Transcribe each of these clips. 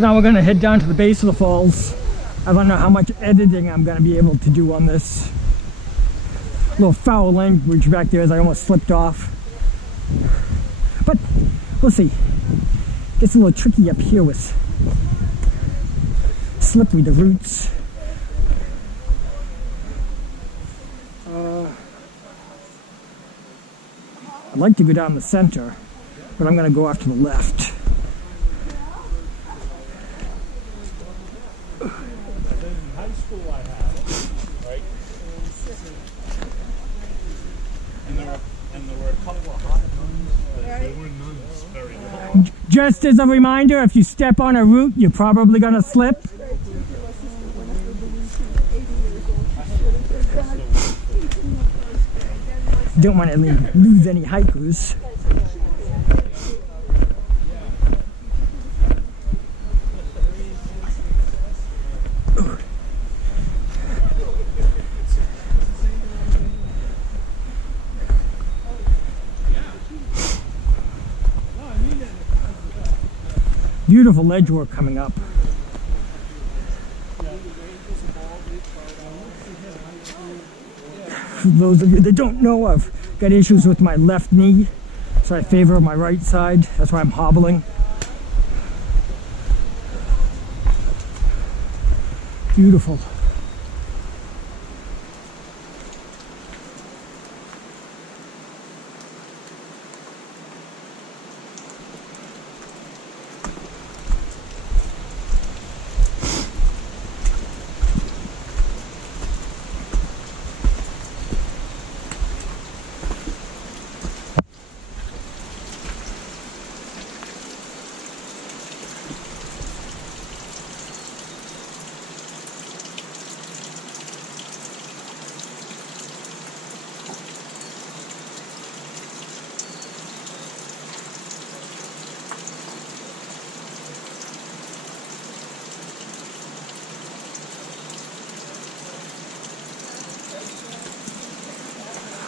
So now we're going to head down to the base of the falls. I don't know how much editing I'm going to be able to do on this. A little foul language back there as I almost slipped off. But we'll see. Gets a little tricky up here with slippery the roots. I'd like to go down the center, but I'm going to go off to the left. In high school I had it, right? And there were a couple of hot nuns, but they were nuns very well. Just as a reminder, if you step on a root, you're probably going to slip. Don't want to lose any hikers. Beautiful ledge work coming up. For those of you that don't know, I've got issues with my left knee, so I favor my right side. That's why I'm hobbling. Beautiful.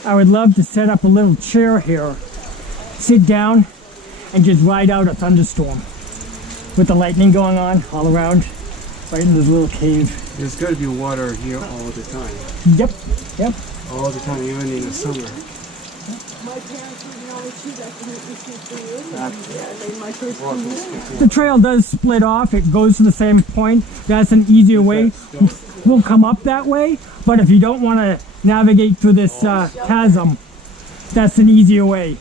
I would love to set up a little chair here, sit down, and just ride out a thunderstorm with the lightning going on all around, right in this little cave. There's got to be water here all the time. Yep, yep. All the time, even in the summer. My parents were the only two that can make me see through. Yeah, they my first two. The trail does split off. It goes to the same point. That's an easier way. We'll come up that way, but if you don't want to navigate through this chasm, that's an easier way.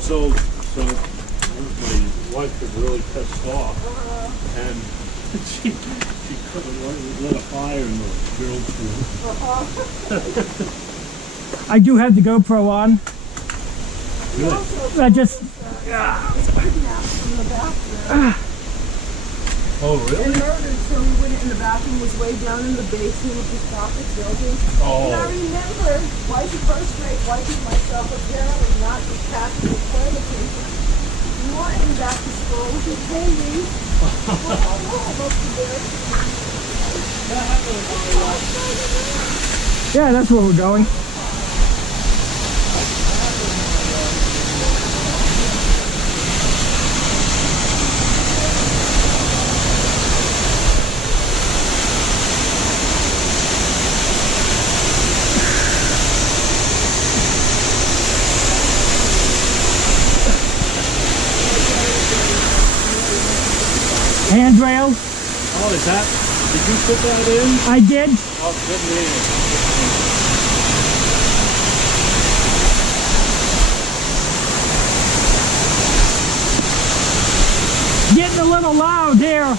So my wife was really pissed off, and she could have lit a fire in the girls' room. I do have the GoPro on. I just... Oh, really? And murdered, so we went in the bathroom, was way down in the basement of this profit building. Oh. And I remember, Whitey first grade, Whitey myself, apparently not just passing the toilet paper. We wanted back to school. We said, hey, Lee. Yeah, that's where we're going. Handrail. Oh, is that? Did you put that in? I did. Oh, good man. Getting a little loud here.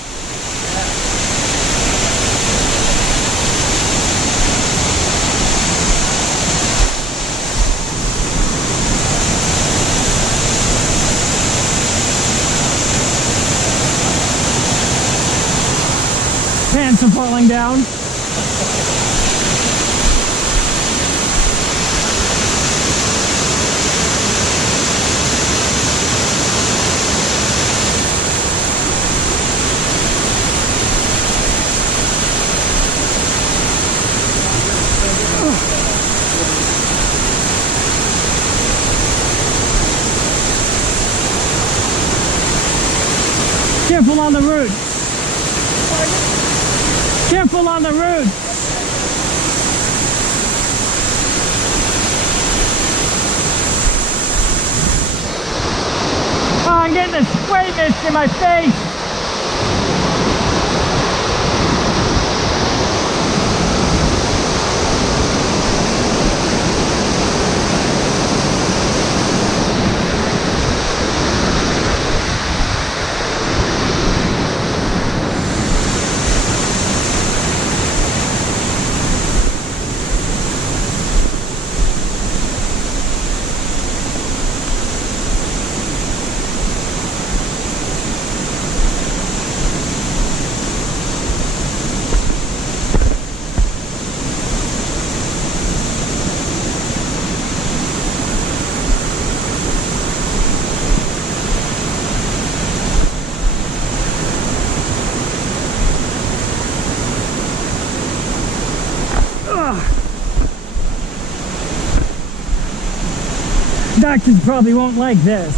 Pants are falling down. Careful on the roots. Careful on the roots. Oh, I'm getting the spray mist in my face. Doctors probably won't like this.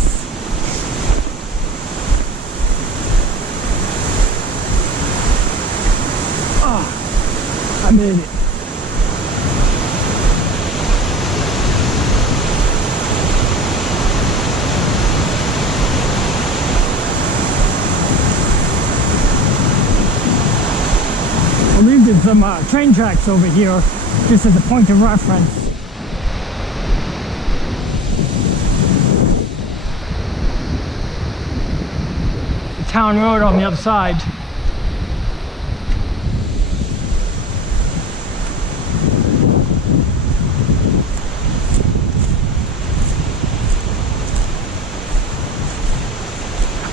Oh, I made it. I believe there's some train tracks over here, just as a point of reference. Town road on the other side.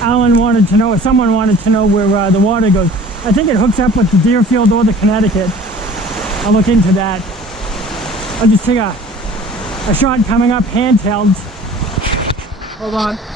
Alan wanted to know, or someone wanted to know where the water goes. I think it hooks up with the Deerfield or the Connecticut. I'll look into that. I'll just take a shot coming up handheld. Hold on.